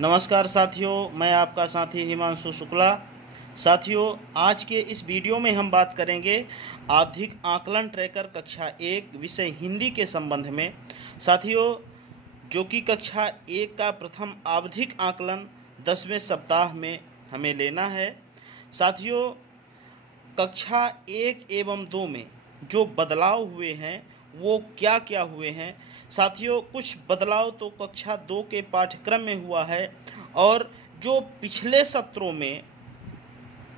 नमस्कार साथियों, मैं आपका साथी हिमांशु शुक्ला। साथियों, आज के इस वीडियो में हम बात करेंगे आवधिक आकलन ट्रैकर कक्षा 1 विषय हिंदी के संबंध में। साथियों, जो कि कक्षा 1 का प्रथम आवधिक आकलन 10वें सप्ताह में हमें लेना है। साथियों, कक्षा 1 एवं 2 में जो बदलाव हुए हैं वो क्या क्या हुए हैं। साथियों, कुछ बदलाव तो कक्षा 2 के पाठ्यक्रम में हुआ है और जो पिछले सत्रों में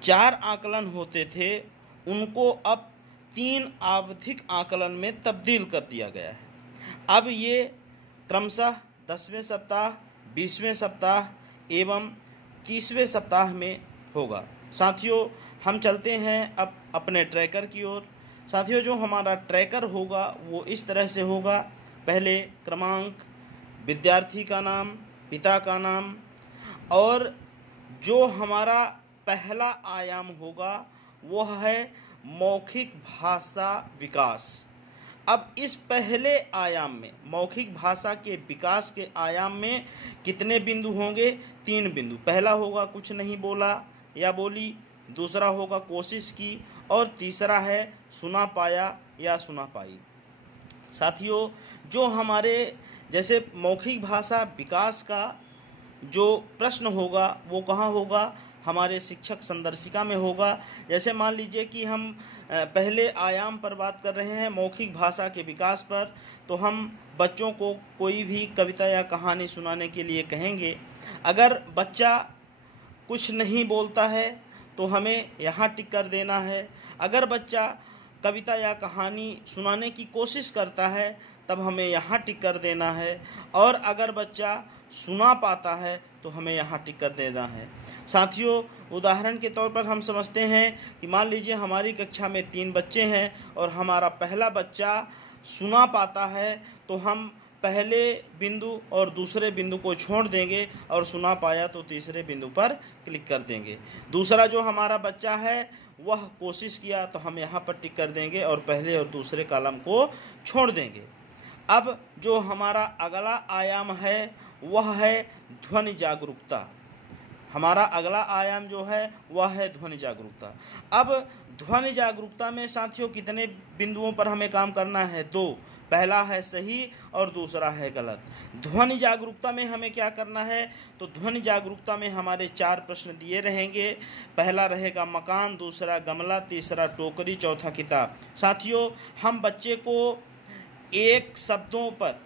4 आकलन होते थे उनको अब 3 आवधिक आकलन में तब्दील कर दिया गया है। अब ये क्रमशः 10वें सप्ताह, 20वें सप्ताह एवं 30वें सप्ताह में होगा। साथियों, हम चलते हैं अब अपने ट्रैकर की ओर। साथियों, जो हमारा ट्रैकर होगा वो इस तरह से होगा। पहले क्रमांक, विद्यार्थी का नाम, पिता का नाम, और जो हमारा पहला आयाम होगा वह है मौखिक भाषा विकास। अब इस पहले आयाम में, मौखिक भाषा के विकास के आयाम में कितने बिंदु होंगे? 3 बिंदु। पहला होगा कुछ नहीं बोला या बोली, दूसरा होगा कोशिश की, और तीसरा है सुना पाया या सुना पाई। साथियों, जो हमारे जैसे मौखिक भाषा विकास का जो प्रश्न होगा वो कहाँ होगा? हमारे शिक्षक संदर्शिका में होगा। जैसे मान लीजिए कि हम पहले आयाम पर बात कर रहे हैं, मौखिक भाषा के विकास पर, तो हम बच्चों को कोई भी कविता या कहानी सुनाने के लिए कहेंगे। अगर बच्चा कुछ नहीं बोलता है तो हमें यहाँ टिक कर देना है। अगर बच्चा कविता या कहानी सुनाने की कोशिश करता है तब हमें यहाँ टिक कर देना है, और अगर बच्चा सुना पाता है तो हमें यहाँ टिक कर देना है। साथियों, उदाहरण के तौर पर हम समझते हैं कि मान लीजिए हमारी कक्षा में 3 बच्चे हैं और हमारा पहला बच्चा सुना पाता है, तो हम पहले बिंदु और दूसरे बिंदु को छोड़ देंगे और सुना पाया तो तीसरे बिंदु पर क्लिक कर देंगे। दूसरा जो हमारा बच्चा है वह कोशिश किया तो हम यहाँ पर टिक कर देंगे और पहले और दूसरे कॉलम को छोड़ देंगे। अब जो हमारा अगला आयाम है वह है ध्वनि जागरूकता। हमारा अगला आयाम जो है वह है ध्वनि जागरूकता। अब ध्वनि जागरूकता में साथियों कितने बिंदुओं पर हमें काम करना है? 2। पहला है सही और दूसरा है गलत। ध्वनि जागरूकता में हमें क्या करना है? तो ध्वनि जागरूकता में हमारे 4 प्रश्न दिए रहेंगे। पहला रहेगा मकान, दूसरा गमला, तीसरा टोकरी, चौथा किताब। साथियों, हम बच्चे को एक शब्दों पर,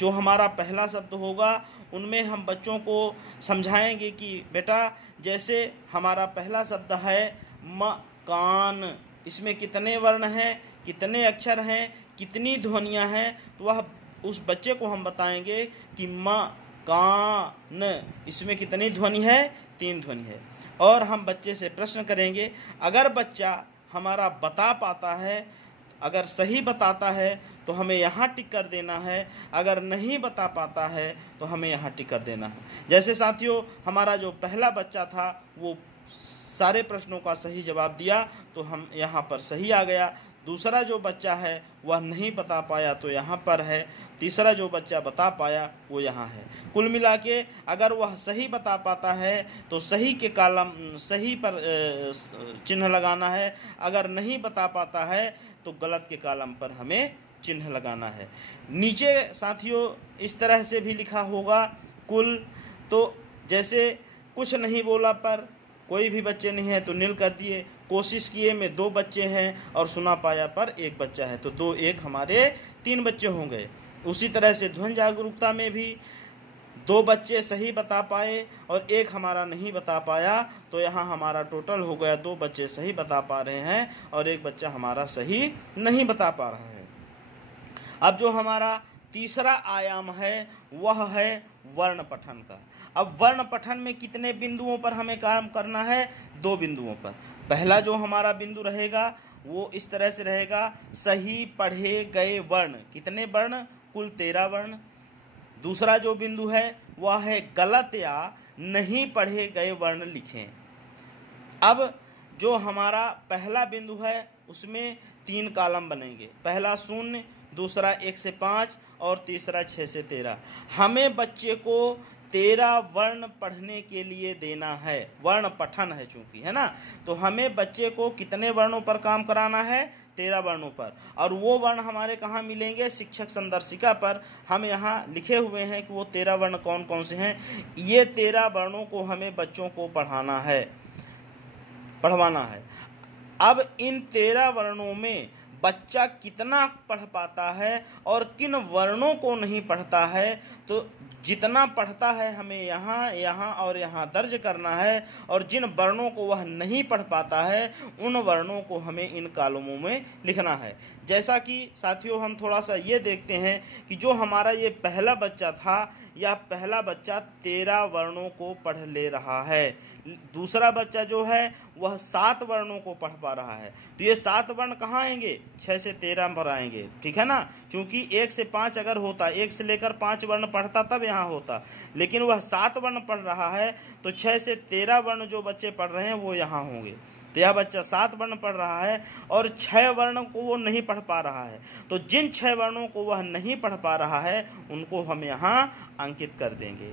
जो हमारा पहला शब्द होगा उनमें हम बच्चों को समझाएंगे कि बेटा, जैसे हमारा पहला शब्द है मकान, इसमें कितने वर्ण हैं, कितने अक्षर हैं, कितनी ध्वनियां हैं, तो वह उस बच्चे को हम बताएंगे कि मकान, इसमें कितनी ध्वनि है? 3 ध्वनि है। और हम बच्चे से प्रश्न करेंगे। अगर बच्चा हमारा बता पाता है, अगर सही बताता है तो हमें यहाँ टिक कर देना है, अगर नहीं बता पाता है तो हमें यहाँ टिक कर देना है। जैसे साथियों, हमारा जो पहला बच्चा था वो सारे प्रश्नों का सही जवाब दिया तो हम यहाँ पर सही आ गया। दूसरा जो बच्चा है वह नहीं बता पाया तो यहाँ पर है। तीसरा जो बच्चा बता पाया वो यहाँ है। कुल मिला के अगर वह सही बता पाता है तो सही के कॉलम, सही पर चिन्ह लगाना है। अगर नहीं बता पाता है तो गलत के कॉलम पर हमें चिन्ह लगाना है। नीचे साथियों इस तरह से भी लिखा होगा कुल। तो जैसे कुछ नहीं बोला पर कोई भी बच्चे नहीं है तो नील कर दिए, कोशिश किए में 2 बच्चे हैं और सुना पाया पर 1 बच्चा है तो 2 1 हमारे 3 बच्चे हो गए। उसी तरह से ध्वनि जागरूकता में भी 2 बच्चे सही बता पाए और 1 हमारा नहीं बता पाया, तो यहाँ हमारा टोटल हो गया 2 बच्चे सही बता पा रहे हैं और 1 बच्चा हमारा सही नहीं बता पा रहा है। अब जो हमारा तीसरा आयाम है वह है वर्ण पठन का। अब वर्ण पठन में कितने बिंदुओं पर हमें काम करना है? 2 बिंदुओं पर। पहला जो हमारा बिंदु रहेगा वो इस तरह से रहेगा, सही पढ़े गए वर्ण। कितने वर्ण? कुल 13 वर्ण। दूसरा जो बिंदु है वह है गलत या नहीं पढ़े गए वर्ण लिखें। अब जो हमारा पहला बिंदु है उसमें 3 कॉलम बनेंगे। पहला 0, दूसरा 1 से 5 और तीसरा 6 से 13। हमें बच्चे को 13 वर्ण पढ़ने के लिए देना है, वर्ण पठन है चूंकि, है ना। तो हमें बच्चे को कितने वर्णों पर काम कराना है? 13 वर्णों पर। और वो वर्ण हमारे कहाँ मिलेंगे? शिक्षक संदर्शिका पर हम यहाँ लिखे हुए हैं कि वो 13 वर्ण कौन कौन से हैं। ये 13 वर्णों को हमें बच्चों को पढ़वाना है। अब इन 13 वर्णों में बच्चा कितना पढ़ पाता है और किन वर्णों को नहीं पढ़ता है, तो जितना पढ़ता है हमें यहाँ और यहाँ दर्ज करना है, और जिन वर्णों को वह नहीं पढ़ पाता है उन वर्णों को हमें इन कॉलमों में लिखना है। जैसा कि साथियों हम थोड़ा सा ये देखते हैं कि जो हमारा ये पहला बच्चा था, यह पहला बच्चा 13 वर्णों को पढ़ ले रहा है। दूसरा बच्चा जो है वह 7 वर्णों को पढ़ पा रहा है। तो ये 7 वर्ण कहाँ आएंगे? 6 से 13 पर आएंगे, ठीक है ना। क्योंकि 1 से 5 अगर होता, 1 से लेकर 5 वर्ण पढ़ता तब यहाँ होता, लेकिन वह 7 वर्ण पढ़ रहा है, तो 6 से 13 वर्ण जो बच्चे पढ़ रहे हैं वो यहाँ होंगे। तो यह बच्चा 7 वर्ण पढ़ रहा है और 6 वर्ण को वो नहीं पढ़ पा रहा है। तो जिन 6 वर्णों को वह नहीं पढ़ पा रहा है उनको हम यहाँ अंकित कर देंगे।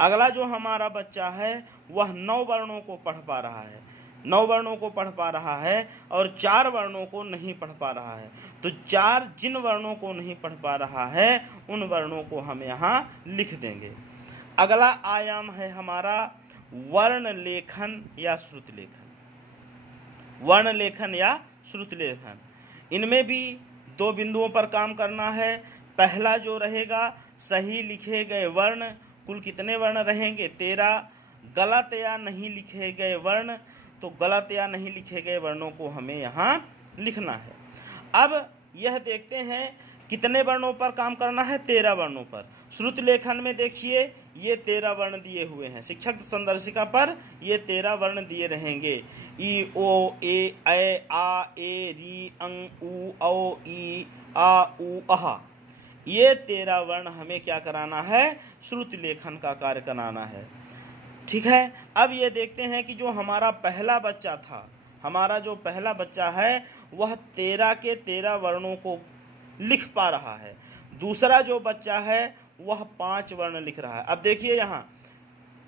अगला जो हमारा बच्चा है वह 9 वर्णों को पढ़ पा रहा है, 9 वर्णों को पढ़ पा रहा है और 4 वर्णों को नहीं पढ़ पा रहा है। तो 4 जिन वर्णों को नहीं पढ़ पा रहा है उन वर्णों को हम यहाँ लिख देंगे। अगला आयाम है हमारा वर्ण लेखन या श्रुति लेखन। वर्ण लेखन या श्रुति लेखन, इनमें भी 2 बिंदुओं पर काम करना है। पहला जो रहेगा, सही लिखे गए वर्ण, कुल कितने वर्ण रहेंगे? 13। गलत या नहीं लिखे गए वर्ण, तो गलत या नहीं लिखे गए वर्णों को हमें यहाँ लिखना है। अब यह देखते हैं कितने वर्णों पर काम करना है? 13 वर्णों पर। श्रुति लेखन में देखिए ये 13 वर्ण दिए हुए हैं, शिक्षक संदर्शिका पर ये 13 वर्ण दिए रहेंगे। ई, ओ, ए, ऐ, आ, ए, री, अंग, उ, औ, ई, आ, उ, अहा। ये 13 वर्ण हमें क्या कराना है? श्रुति लेखन का कार्य कराना है, ठीक है। अब ये देखते हैं कि जो हमारा पहला बच्चा था, हमारा जो पहला बच्चा है वह 13 के 13 वर्णों को लिख पा रहा है। दूसरा जो बच्चा है वह 5 वर्ण लिख रहा है। अब देखिए यहाँ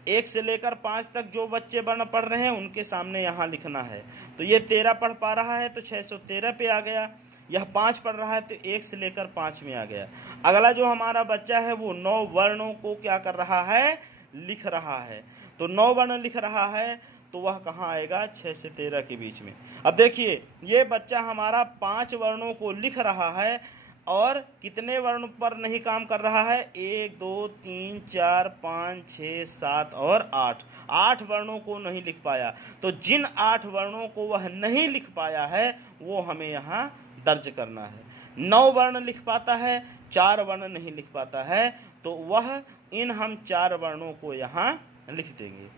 1 से लेकर 5 तक जो बच्चे वर्ण पढ़ रहे हैं उनके सामने यहाँ लिखना है। तो ये 13 पढ़ पा रहा है तो 613 पे आ गया। यह 5 पढ़ रहा है तो 1 से लेकर 5 में आ गया। अगला जो हमारा बच्चा है वो 9 वर्णों को क्या कर रहा है? लिख रहा है। तो 9 वर्ण लिख रहा है तो वह कहाँ आएगा? 6 से 13 के बीच में। अब देखिए ये बच्चा हमारा 5 वर्णों को लिख रहा है और कितने वर्ण पर नहीं काम कर रहा है? 1, 2, 3, 4, 5, 6, 7 और 8 वर्णों को नहीं लिख पाया। तो जिन 8 वर्णों को वह नहीं लिख पाया है वो हमें यहाँ दर्ज करना है। 9 वर्ण लिख पाता है, 4 वर्ण नहीं लिख पाता है, तो वह इन हम 4 वर्णों को यहाँ लिख देंगे।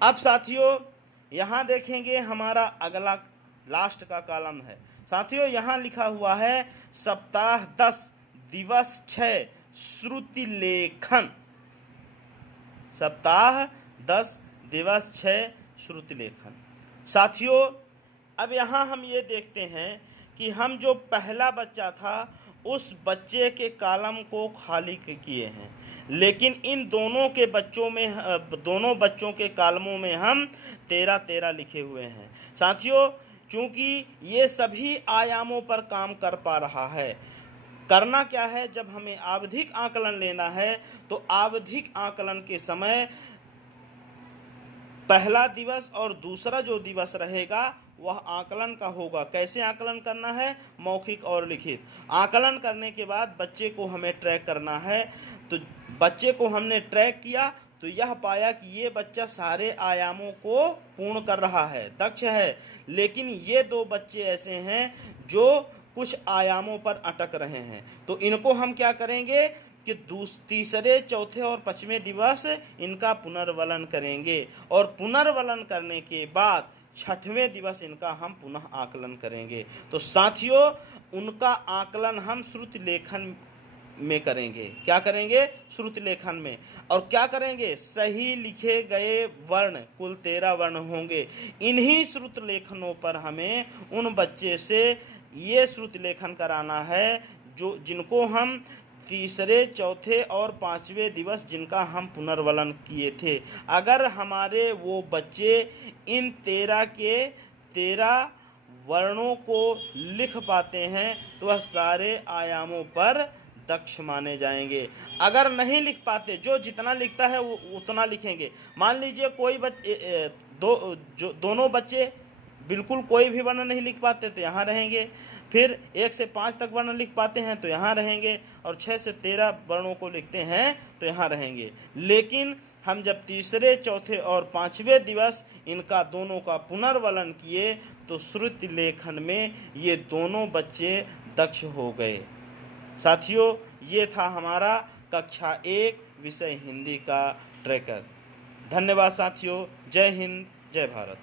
अब साथियों यहाँ देखेंगे हमारा अगला लास्ट का कॉलम है। साथियों यहाँ लिखा हुआ है सप्ताह 10 दिवस 6 श्रुति लेखन। सप्ताह 10 दिवस 6 श्रुति लेखन। साथियों अब यहाँ हम ये देखते हैं कि हम जो पहला बच्चा था उस बच्चे के कॉलम को खाली किए हैं, लेकिन इन दोनों बच्चों के कॉलमों में हम 13 लिखे हुए हैं। साथियों चूंकि ये सभी आयामों पर काम कर पा रहा है, करना क्या है? जब हमें आवधिक आकलन लेना है तो आवधिक आकलन के समय पहला दिवस और दूसरा जो दिवस रहेगा वह आकलन का होगा। कैसे आकलन करना है? मौखिक और लिखित। आकलन करने के बाद बच्चे को हमें ट्रैक करना है। तो बच्चे को हमने ट्रैक किया तो यह पाया कि ये बच्चा सारे आयामों को पूर्ण कर रहा है, दक्ष है, लेकिन ये 2 बच्चे ऐसे हैं जो कुछ आयामों पर अटक रहे हैं। तो इनको हम क्या करेंगे कि तीसरे, चौथे और 5वें दिवस इनका पुनर्वलन करेंगे और पुनर्वलन करने के बाद 6वें दिवस इनका हम पुनः आकलन करेंगे। तो साथियों उनका आकलन हम श्रुति लेखन में करेंगे। क्या करेंगे? श्रुति लेखन में। और क्या करेंगे? सही लिखे गए वर्ण, कुल 13 वर्ण होंगे। इन्हीं श्रुति लेखनों पर हमें उन बच्चे से ये श्रुति लेखन कराना है जिनको हम तीसरे, चौथे और पांचवें दिवस जिनका हम पुनर्वलन किए थे, अगर हमारे वो बच्चे इन 13 के 13 वर्णों को लिख पाते हैं तो वह सारे आयामों पर दक्ष माने जाएंगे। अगर नहीं लिख पाते, जो जितना लिखता है वो उतना लिखेंगे। मान लीजिए कोई बच्चे दोनों बच्चे बिल्कुल कोई भी वर्ण नहीं लिख पाते तो यहाँ रहेंगे, फिर 1 से 5 तक वर्ण लिख पाते हैं तो यहाँ रहेंगे, और 6 से 13 वर्णों को लिखते हैं तो यहाँ रहेंगे। लेकिन हम जब तीसरे, चौथे और पांचवें दिवस इनका दोनों का पुनर्वलन किए तो श्रुति लेखन में ये दोनों बच्चे दक्ष हो गए। साथियों, ये था हमारा कक्षा 1 विषय हिंदी का ट्रैकर। धन्यवाद साथियों। जय हिंद, जय भारत।